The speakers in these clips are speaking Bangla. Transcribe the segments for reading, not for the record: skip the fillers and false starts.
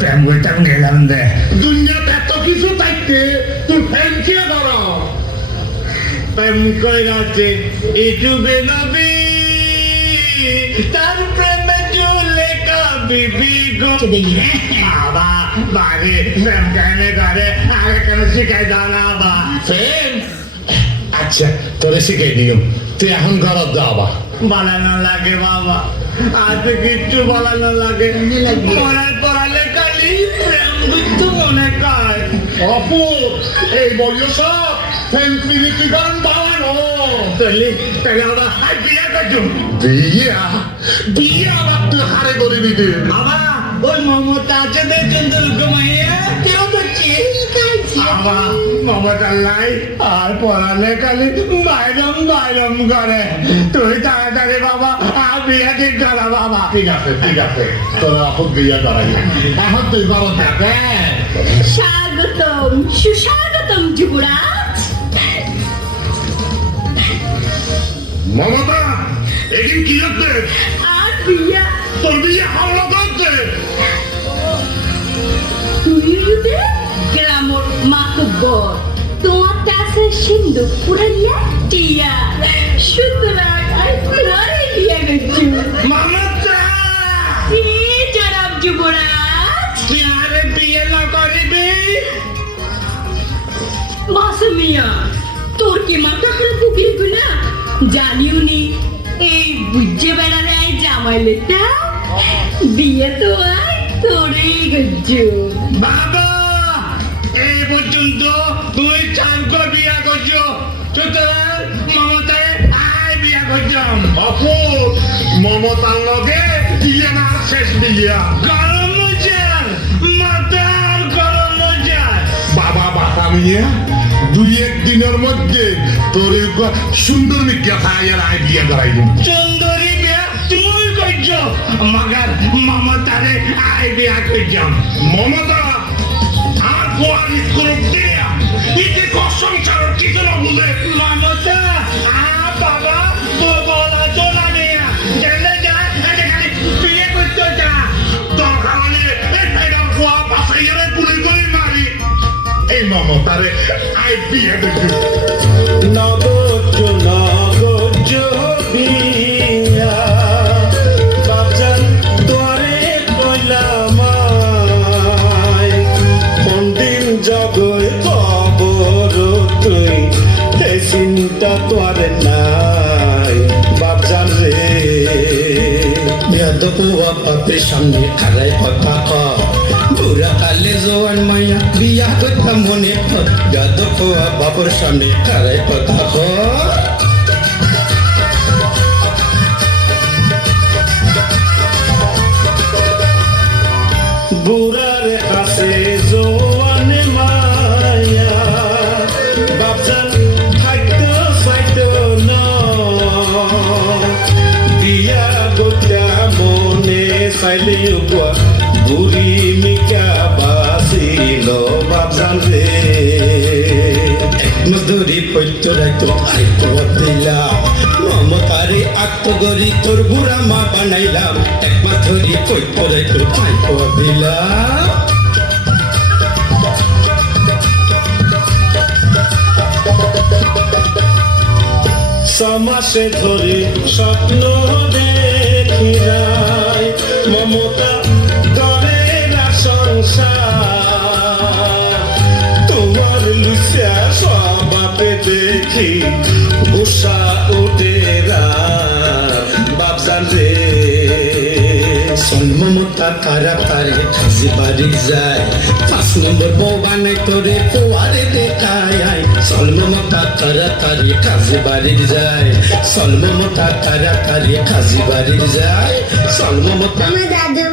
প্রেম করতাম গেলাম দে দুনিয়াতে এত কিছু থাকতে তুই প্রেম কে করো প্রেম করে আছে ইউটিউবে নবী তার প্রেমে চলে বিবি গো বাবা বাড়ি প্রেম কেন করে আগে কেন শিখাই দাও না বা প্রেম আচ্ছা তোরে শিখাই দিও তুই এখন ঘরত যাবা বানানো লাগে বাবা আজ কিচ্ছু বানানো লাগে মনে পড়ালে খালি প্রেম কিন্তু মনে কর অপু এই বয়স প্রেম প্রীতি গান বানানো তাহলে আমরা বিয়ে করছো বিয়ে আবার তুই হারে করে দিতে বাবা ওই মমতা আছে দেখছেন দুর্গমাইয়া কেউ দেখছি বাবা মমতা লাই আর পড়ালে খালি বাইরম বাইরম করে তুই তাড়াতাড়ি বাবা আর বিয়ে ঠিক করা বাবা ঠিক আছে তোরা এখন বিয়ে করাই এখন তুই বাবা থাকে স্বাগতম সুস্বাগতম যুবরাজ মমতা এদিন কি হচ্ছে আর বিয়া তোর বিয়ে হাওড়া করছে তুই ইউতে গ্রামর মাতব্বর তোমার কাছে সিন্ধু পুরাইয়া টিয়া সুতরাং আর পুরাই বিয়া করছো মমতা কি জনাব যুবরাজ তুই আরে বিয়ে না করিবি মাসুমিয়া তোর কি মাথা খারাপ কুকির গুলা জানিও নি এই বুঝে বেড়ালে আই জামাইলেটা বিয়ে তো আর তোরেই গজ্জু বাবা এই পর্যন্ত তুই চাঙ্ক বিয়া করছো সুতরাং মমতায় আয় বিয়া করছাম অপু মমতার লগে বিয়ে না শেষ বিয়া গরম যায় মাতার গরম যায় বাবা বাবা মিয়া দুই একদিনের মধ্যে তোর সুন্দর মিজ্ঞা খাইয়ার আয় বিয়ে করাইব সুন্দরী বিয়া তুই করছো মগার মমতারে আয় বিয়া করছাম মমতা আর গোয়ালি করুক দিয়া ইতি সংসার কিছু না বুঝে মমতা বাবা বলা চলা নিয়া গেলে যায় এটা খালি বিয়ে করতে যা দরকার হলে এটা গোয়া বাসাইয়ারে পুলি করে মারি এই মমতারে আয় বিয়ে করছি নগজ নগজ বিয়া বাজান তোরে কইলাম কোনদিন জগই কবর তুই এই চিন্তা তোর নাই বাজান রে বাপের সামনে খারাই কথা কর বুড়া কালে জোয়ান মাইয়া বিয়া করতাম মনে কর যাদব বাপর সামনে খারাই কথা কর বুড়ার কাছে জোয়ান মাইয়া বাপজান থাকতো ফাইতো না বিয়া গোটা মনে চাইলে বুড়ি মিকা বাসিল বাপজান রে মজদুরি পৈত্য রাইতো আইতো দিলাম মমতারে আত্মগরি তোর বুড়া মা বানাইলাম একমাস ধরি পৈত্য রাইতো আইতো দিলাম সমাসে ধরে স্বপ্ন দেখি রাই মমতা করে না সংসার তোমার লুচা সবাপে দেখি উষা উঠে বাপজান রে মমতা তারা তারে কাজে বাড়ি যায় 5 নম্বর বউ বানাই তোরে পোয়ারে দেখায় মমতা তারা তারে কাজে বাড়ি যায় মমতা তারা তারে কাজে বাড়ি যায় মমতা আমার দাদু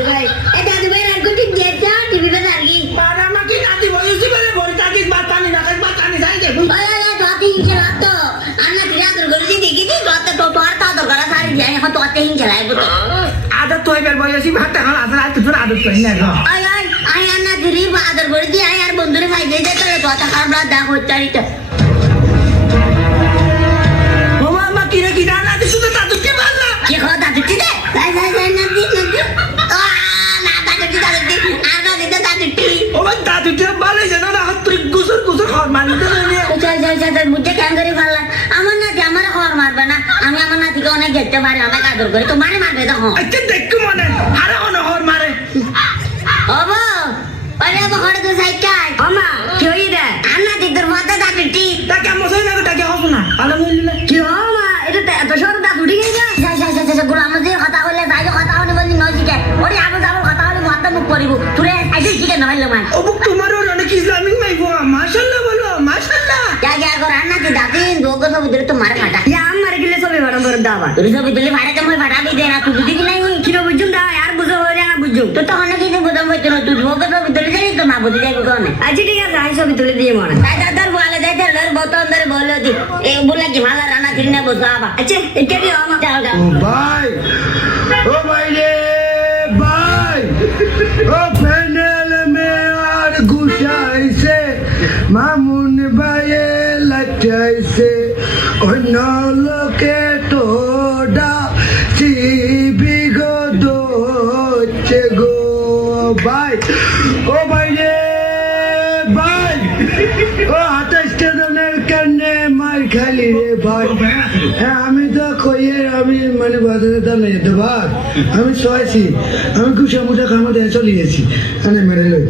ভাই এ দাদু ভাই আর কোটি দেখছো টিভি पे আর কি para máquina de voy a decir que por aquí batani na batani sai de আরে তোতে হিংসে লাগতো আন্না বিরাট করে দেখি দি তোতে তো তোরতা তো করা সারি যায় এখন তোতে হিংসে লাগতো आदत तो है बोल ऐसी भात खाना आदत तो आदत तो नहीं है আই আন্না দিরি বাদর করে দি আই আর বন্ধুরে খাই দেই দে তোরে তোতা খাবার দেখো চারিটা मामा मामा किरे की दाना तो सुनता तो के बाला কি খাওয়া দাদু কি দে বুঝে কেন করে ফেললাম আমার নাতি আমার খবর মারবে না আমি আমার নাতিকে অনেক দেখতে পারি অনেক আদর করি তোমারে মারবে তখন আচ্ছা দেখো মনে আরে অনহর মারে ওবো ওরে বহড়ে তো সাইকাই আমা কি হই রে আর নাতি তোর মাথা দাঁড়ি ঠিক তাকে মশাই না তাকে হস না আলহামদুলিল্লাহ কি আমা এটা তো এত সর দাঁত উঠে গেছে যা গোলাম যে কথা বললে যাই কথা হলে বলি নয় শিখে ওরে আবু যাবো কথা হলে মাথা মুখ করিব তুই আইসি শিখে না ভাইলো মান ও বুক তোমার অনেক ইসলামিক মাইবো মাশাআল্লাহ বলো মাশাআল্লাহ যা করে আর নাতি দাঁতি দোগো সব ভিতরে তো মারে ফাটা ইয়া আমার গিলে সবে বড় বড় দাবা তুই সব ভিতরে ফাটা তো মই ফাটা দিয়ে না তুই বুঝি কি নাই কি না বুঝুম দা আর বুঝো হইরা না বুঝুম তো তখন নাকি বুঝাম হইতো না তুই দোগো সব ভিতরে যাই তো মা বুঝি যাইব কোন আচ্ছা ঠিক আছে আই সবে তুলে দিয়ে মনে দাদার বলে যাইতে লর বোতল ধরে বলে দি এই বলে কি ভালো রান্না কিনে বসাবা আচ্ছা এটা দিও আমা যাও যাও ভাই ও ভাই রে ভাই ও প্যানেল মে আর ঘুষাইছে মামুন ভাইয়ে লাচাইছে অন্য লোকে তোডা বিগত হচ্ছে গো ভাই ও ভাই রে ভাই ও 28 জনের কারণে মার খালি রে ভাই হ্যাঁ আমি তো কইয়ে আমি মানে বাজারে দাম নেই তো ভাই আমি শোয়াইছি আমি কুসা মুটা খামা দিয়ে চলে গেছি মানে মেরে লই